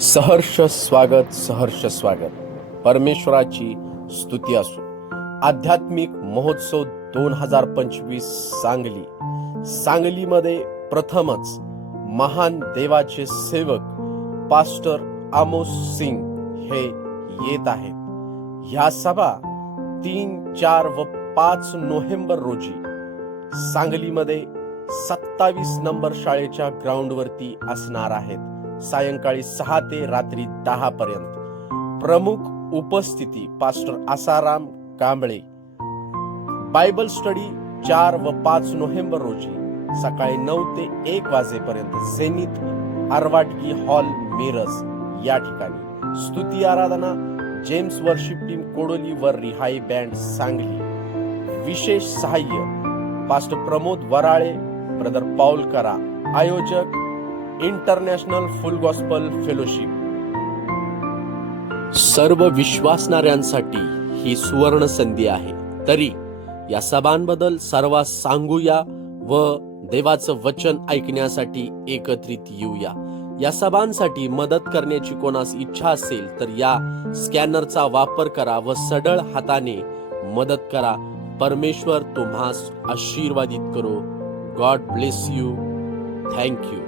सहर्ष स्वागत परमेश्वराची स्तुती असो। आध्यात्मिक महोत्सव 2025 सांगलीमध्ये प्रथमच महान देवाचे सेवक पास्टर आमोस सिंग हे येत आहेत। ह्या सभा 3, 4 व 5 नोव्हेंबर रोजी सांगलीमध्ये 27 नंबर शाळेच्या ग्राउंडवरती असणार आहेत। सायंकाळी 6 ते रात्री 10 पर्यंत। प्रमुख उपस्थिती pastor Asaram Kamble. Bible study 4 व 5 नोव्हेंबर रोजी सकाळी 9 ते 1 वाजेपर्यंत झेनिथ आरवाटगी हॉल मिरज या ठिकाणी। स्तुती आराधना जेम्स वर्शिप टीम कोडोली व रिहाई बँड सांगली। विशेष सहाय्य पास्टर प्रमोद वराळे, ब्रदर पाऊल करा। आयोजक इंटरनॅशनल फुल गॉस्पल फेलोशिप। सर्व विश्वासणाऱ्यांसाठी ही सुवर्ण संधी आहे। तरी या सभांबद्दल सर्वांस सांगूया व देवाचं वचन ऐकण्यासाठी एकत्रित येऊया। या सभांसाठी मदत करण्याची कोणास इच्छा असेल तर या स्कॅनरचा वापर करा व सढळ हाताने मदत करा। परमेश्वर तुम्हास आशीर्वादित करो। God bless you. Thank you.